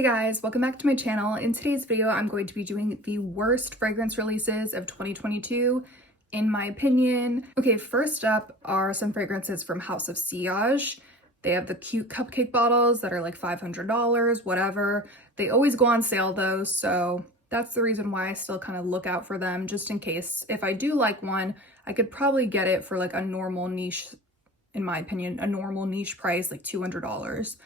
Hey guys, welcome back to my channel. In today's video, I'm going to be doing the worst fragrance releases of 2022, in my opinion. Okay, first up are some fragrances from House of Sillage. They have the cute cupcake bottles that are like $500, whatever. They always go on sale though, so that's the reason why I still kind of look out for them, just in case. If I do like one, I could probably get it for like a normal niche, in my opinion, a normal niche price, like $200.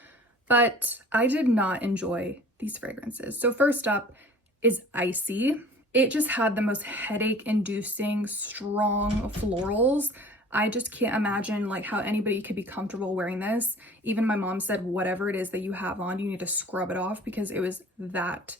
But I did not enjoy these fragrances. So first up is Icy. It just had the most headache-inducing, strong florals. I just can't imagine like how anybody could be comfortable wearing this. Even my mom said, whatever it is that you have on, you need to scrub it off because it was that,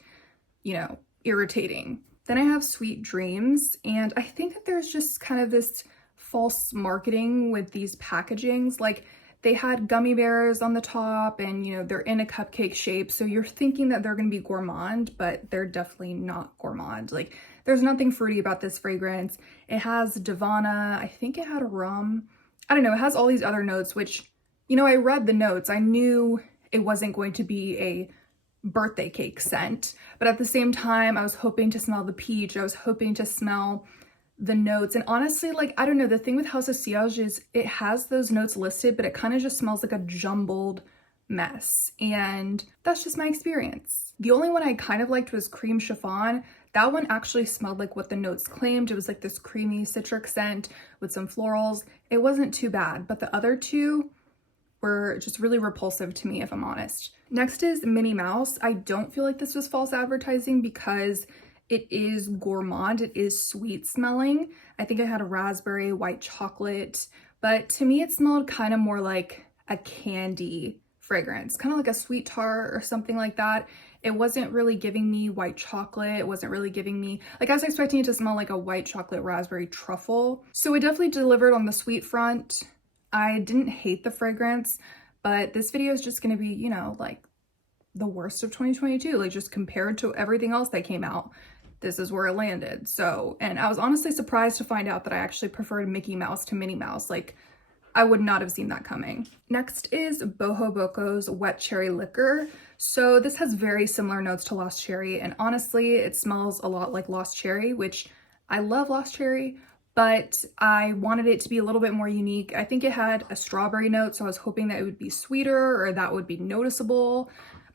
irritating. Then I have Sweet Dreams, and I think that there's just kind of this false marketing with these packagings. Like, they had gummy bears on the top and, they're in a cupcake shape. So you're thinking that they're going to be gourmand, but they're definitely not gourmand. Like, there's nothing fruity about this fragrance. It has Davana. I think it had a rum. I don't know. It has all these other notes, which, I read the notes. I knew it wasn't going to be a birthday cake scent. But at the same time, I was hoping to smell the peach. I was hoping to smell the notes, and honestly, like, I don't know, the thing with House of Sillage is it has those notes listed, but it kind of just smells like a jumbled mess, and that's just my experience. The only one I kind of liked was Cream Chiffon. That one actually smelled like what the notes claimed. It was like this creamy citric scent with some florals. It wasn't too bad, but the other two were just really repulsive to me, if I'm honest. Next is Minnie Mouse. I don't feel like this was false advertising because it is gourmand, it is sweet smelling. I think I had a raspberry, white chocolate, but to me it smelled kind of more like a candy fragrance, kind of like a sweet tart or something like that. It wasn't really giving me white chocolate. It wasn't really giving me, like, I was expecting it to smell like a white chocolate raspberry truffle. So it definitely delivered on the sweet front. I didn't hate the fragrance, but this video is just gonna be, like the worst of 2022, like just compared to everything else that came out. This is where it landed. So, and I was honestly surprised to find out that I actually preferred Mickey Mouse to Minnie Mouse. Like, I would not have seen that coming. Next is Bohoboco's Wet Cherry Liquor. So this has very similar notes to Lost Cherry, and honestly, it smells a lot like Lost Cherry, which I love Lost Cherry, but I wanted it to be a little bit more unique. I think it had a strawberry note, so I was hoping that it would be sweeter or that would be noticeable,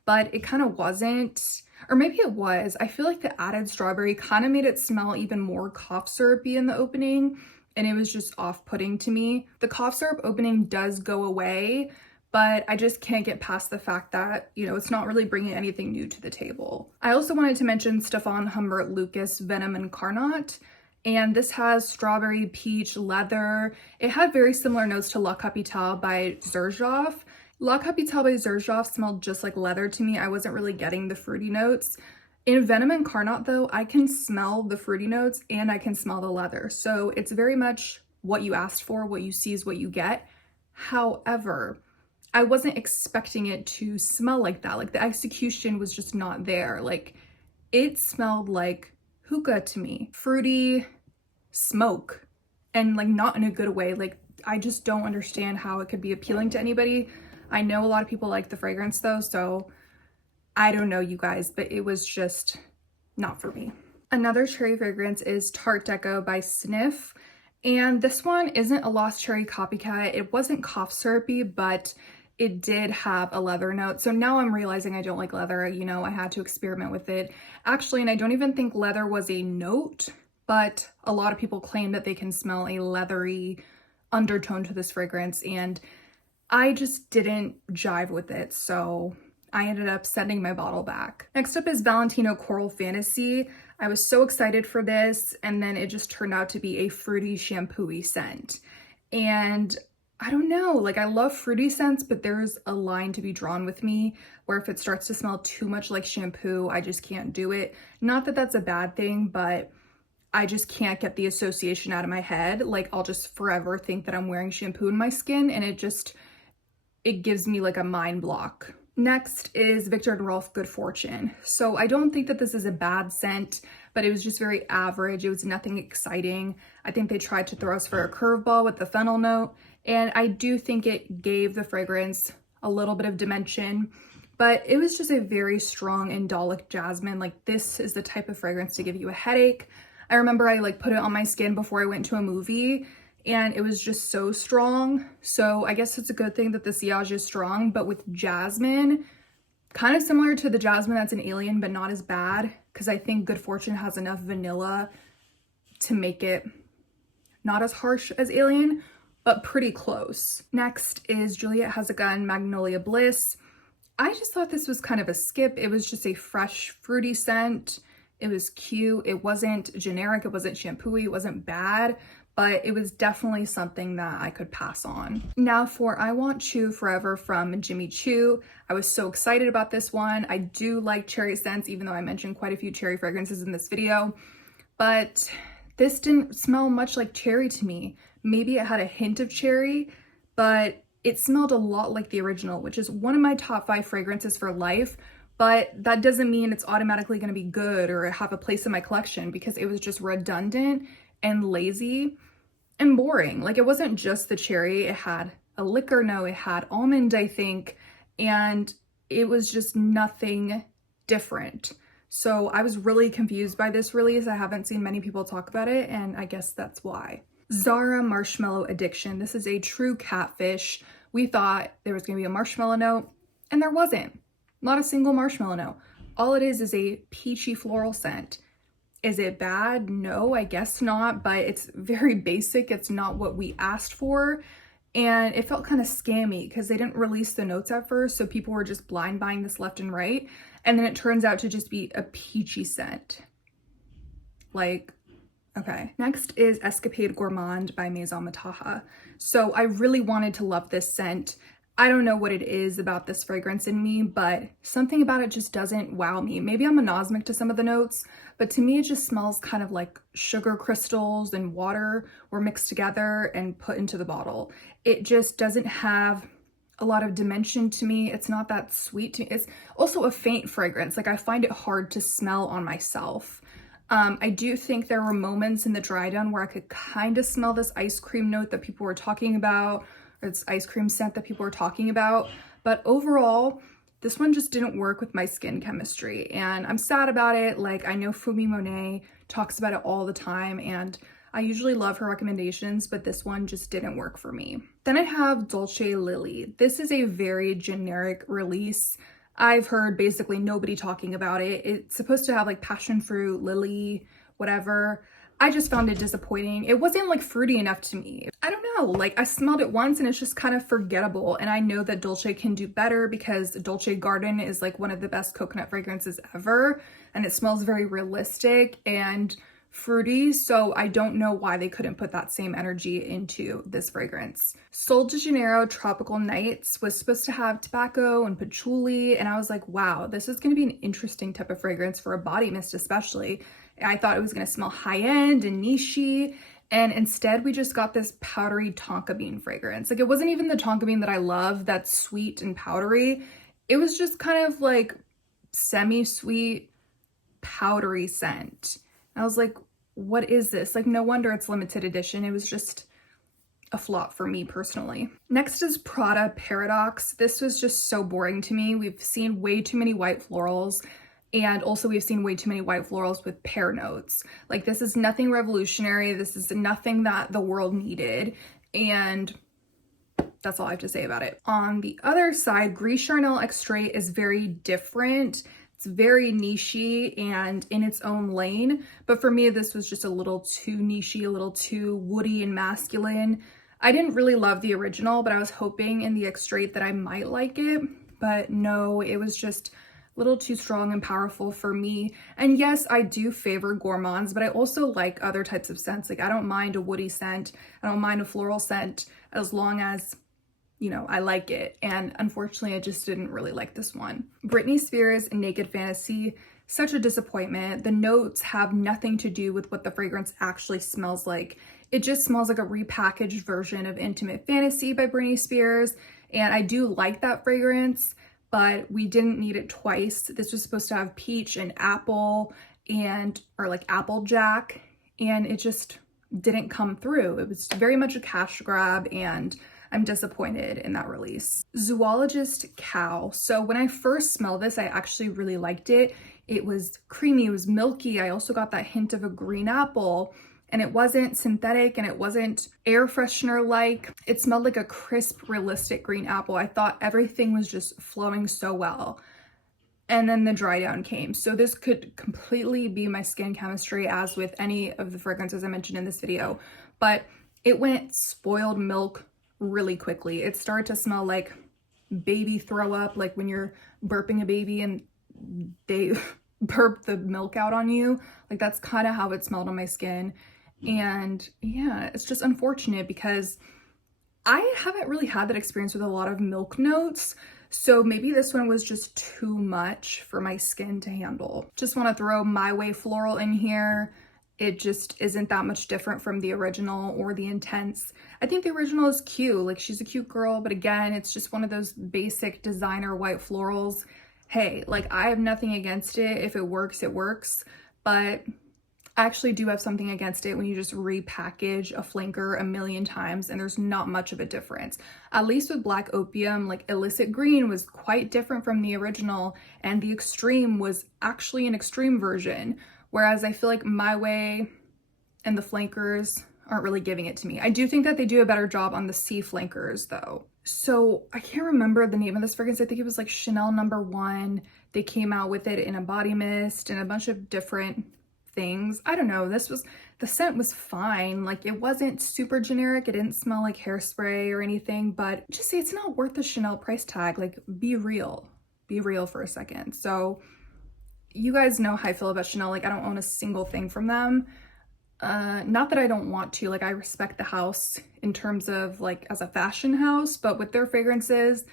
but it kind of wasn't. Or maybe it was. I feel like the added strawberry kind of made it smell even more cough syrupy in the opening, and it was just off-putting to me. The cough syrup opening does go away, but I just can't get past the fact that, it's not really bringing anything new to the table. I also wanted to mention Stephane Humbert Lucas Venom Incarnat, and this has strawberry, peach, leather. It had very similar notes to La Capitale by Xerjoff. La Capitale by Xerjoff smelled just like leather to me. I wasn't really getting the fruity notes. In Venom Incarnat though, I can smell the fruity notes and I can smell the leather. So it's very much what you asked for, what you see is what you get. However, I wasn't expecting it to smell like that. Like, the execution was just not there. Like, it smelled like hookah to me. Fruity smoke, and like not in a good way. Like, I just don't understand how it could be appealing to anybody. I know a lot of people like the fragrance though, so I don't know, you guys, but it was just not for me. Another cherry fragrance is Tart Deco by Snif, and this one isn't a Lost Cherry copycat. It wasn't cough syrupy, but it did have a leather note. So now I'm realizing I don't like leather. I had to experiment with it. Actually, and I don't even think leather was a note, but a lot of people claim that they can smell a leathery undertone to this fragrance, and I just didn't jive with it, so I ended up sending my bottle back. Next up is Valentino Coral Fantasy. I was so excited for this, and then it just turned out to be a fruity shampoo-y scent. And I don't know, like, I love fruity scents, but there's a line to be drawn with me where if it starts to smell too much like shampoo, I just can't do it. Not that that's a bad thing, but I just can't get the association out of my head. Like, I'll just forever think that I'm wearing shampoo in my skin, and it gives me like a mind block. Next is Viktor and Rolf Good Fortune. So I don't think that this is a bad scent, but it was just very average. It was nothing exciting. I think they tried to throw us for a curveball with the fennel note, and I do think it gave the fragrance a little bit of dimension, but it was just a very strong indolic jasmine. Like, this is the type of fragrance to give you a headache. I remember I like put it on my skin before I went to a movie and it was just so strong. So I guess it's a good thing that the sillage is strong, but with jasmine, kind of similar to the jasmine that's in Alien, but not as bad, because I think Good Fortune has enough vanilla to make it not as harsh as Alien, but pretty close. Next is Juliet Has a Gun Magnolia Bliss. I just thought this was kind of a skip. It was just a fresh, fruity scent. It was cute. It wasn't generic. It wasn't shampooy. It wasn't bad, but it was definitely something that I could pass on. Now for I Want Choo Forever from Jimmy Choo. I was so excited about this one. I do like cherry scents, even though I mentioned quite a few cherry fragrances in this video, but this didn't smell much like cherry to me. Maybe it had a hint of cherry, but it smelled a lot like the original, which is one of my top 5 fragrances for life. But that doesn't mean it's automatically going to be good or have a place in my collection, because it was just redundant and lazy and boring. Like, it wasn't just the cherry. It had a liquor note, it had almond, I think, and it was just nothing different. So I was really confused by this release. I haven't seen many people talk about it, and I guess that's why. Zara Marshmallow Addiction. This is a true catfish. We thought there was going to be a marshmallow note, and there wasn't. Not a single marshmallow note. All it is a peachy floral scent. Is it bad? No, I guess not, but it's very basic. It's not what we asked for, and it felt kind of scammy because they didn't release the notes at first, so people were just blind buying this left and right, and then it turns out to just be a peachy scent. Like, okay. Next is Escapade Gourmande by Maison Mataha. So I really wanted to love this scent. I don't know what it is about this fragrance in me, but something about it just doesn't wow me. Maybe I'm anosmic to some of the notes, but to me it just smells kind of like sugar crystals and water were mixed together and put into the bottle. It just doesn't have a lot of dimension to me. It's not that sweet to me. It's also a faint fragrance. Like, I find it hard to smell on myself. I do think there were moments in the dry down where I could kind of smell this ice cream note that people were talking about, or this ice cream scent that people were talking about. But overall, this one just didn't work with my skin chemistry, and I'm sad about it. Like, I know Fumi Monet talks about it all the time, and I usually love her recommendations, but this one just didn't work for me. Then I have Dolce Lily. This is a very generic release. I've heard basically nobody talking about it. It's supposed to have like passion fruit, lily, whatever. I just found it disappointing. It wasn't like fruity enough to me. I don't know, like, I smelled it once and it's just kind of forgettable. And I know that Dolce can do better because Dolce Garden is like one of the best coconut fragrances ever. And it smells very realistic and fruity. So I don't know why they couldn't put that same energy into this fragrance. Sol de Janeiro Tropical Nights was supposed to have tobacco and patchouli. And I was like, wow, this is going to be an interesting type of fragrance for a body mist, especially. I thought it was going to smell high-end and niche-y, and instead we just got this powdery tonka bean fragrance. Like, it wasn't even the tonka bean that I love, that's sweet and powdery. It was just kind of like semi-sweet, powdery scent. And I was like, what is this? Like, no wonder it's limited edition. It was just a flop for me personally. Next is Prada Paradoxe. This was just so boring to me. We've seen way too many white florals. And also we've seen way too many white florals with pear notes. Like, this is nothing revolutionary. This is nothing that the world needed. And that's all I have to say about it. On the other side, Gris Charnel Extrait is very different. It's very niche-y and in its own lane. But for me, this was just a little too niche-y, a little too woody and masculine. I didn't really love the original, but I was hoping in the Extrait that I might like it. But no, it was just little too strong and powerful for me. And yes, I do favor gourmands, but I also like other types of scents. Like, I don't mind a woody scent. I don't mind a floral scent as long as, you know, I like it. And unfortunately, I just didn't really like this one. Britney Spears Naked Fantasy, such a disappointment. The notes have nothing to do with what the fragrance actually smells like. It just smells like a repackaged version of Intimate Fantasy by Britney Spears. And I do like that fragrance, but we didn't need it twice. This was supposed to have peach and apple or like Applejack, and it just didn't come through. It was very much a cash grab, and I'm disappointed in that release. Zoologist Cow. So when I first smelled this, I actually really liked it. It was creamy, it was milky. I also got that hint of a green apple, and it wasn't synthetic and it wasn't air freshener like. It smelled like a crisp, realistic green apple. I thought everything was just flowing so well. And then the dry down came. So this could completely be my skin chemistry, as with any of the fragrances I mentioned in this video, but it went spoiled milk really quickly. It started to smell like baby throw up, like when you're burping a baby and they burp the milk out on you. Like that's kind of how it smelled on my skin. And yeah, it's just unfortunate because I haven't really had that experience with a lot of milk notes. So maybe this one was just too much for my skin to handle. Just want to throw My Way Floral in here. It just isn't that much different from the original or the Intense. I think the original is cute, like she's a cute girl, but again, it's just one of those basic designer white florals. Hey, like I have nothing against it. If it works, it works. But I actually do have something against it when you just repackage a flanker a million times and there's not much of a difference. At least with Black Opium, like Illicit Green was quite different from the original, and the Extreme was actually an extreme version. Whereas I feel like My Way and the flankers aren't really giving it to me. I do think that they do a better job on the C flankers though. So I can't remember the name of this fragrance. I think it was like Chanel No. 1. They came out with it in a body mist and a bunch of different things. I don't know. The scent was fine. Like it wasn't super generic. It didn't smell like hairspray or anything, but just say it's not worth the Chanel price tag. Like be real for a second. So you guys know how I feel about Chanel. Like I don't own a single thing from them. Not that I don't want to, like I respect the house in terms of like as a fashion house, but with their fragrances,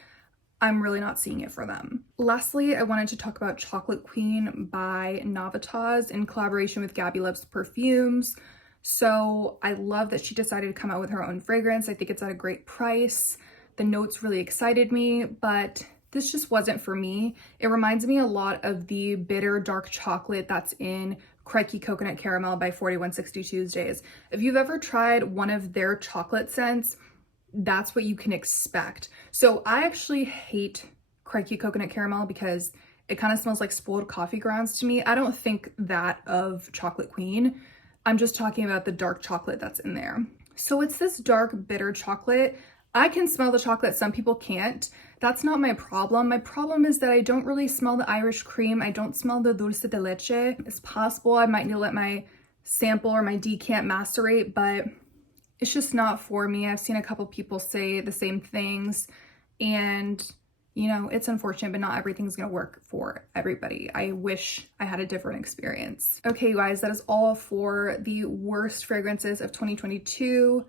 I'm really not seeing it for them. Lastly, I wanted to talk about Chocolate Queen by Navitas in collaboration with Gabby Loves Perfumes. So I love that she decided to come out with her own fragrance. I think it's at a great price. The notes really excited me, but this just wasn't for me. It reminds me a lot of the bitter dark chocolate that's in Crikey Coconut Caramel by 4160 Tuesdays. If you've ever tried one of their chocolate scents, that's what you can expect. So I actually hate Crikey Coconut Caramel because it kind of smells like spoiled coffee grounds to me. I don't think that of Chocolate Queen. I'm just talking about the dark chocolate that's in there. So it's this dark, bitter chocolate. I can smell the chocolate, some people can't. That's not my problem. My problem is that I don't really smell the Irish cream. I don't smell the dulce de leche. It's possible I might need to let my sample or my decant macerate, but it's just not for me. I've seen a couple people say the same things, and you know, it's unfortunate, but not everything's gonna work for everybody. I wish I had a different experience. Okay, you guys, that is all for the worst fragrances of 2022,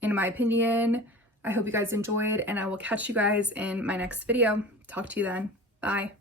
in my opinion. I hope you guys enjoyed, and I will catch you guys in my next video. Talk to you then. Bye.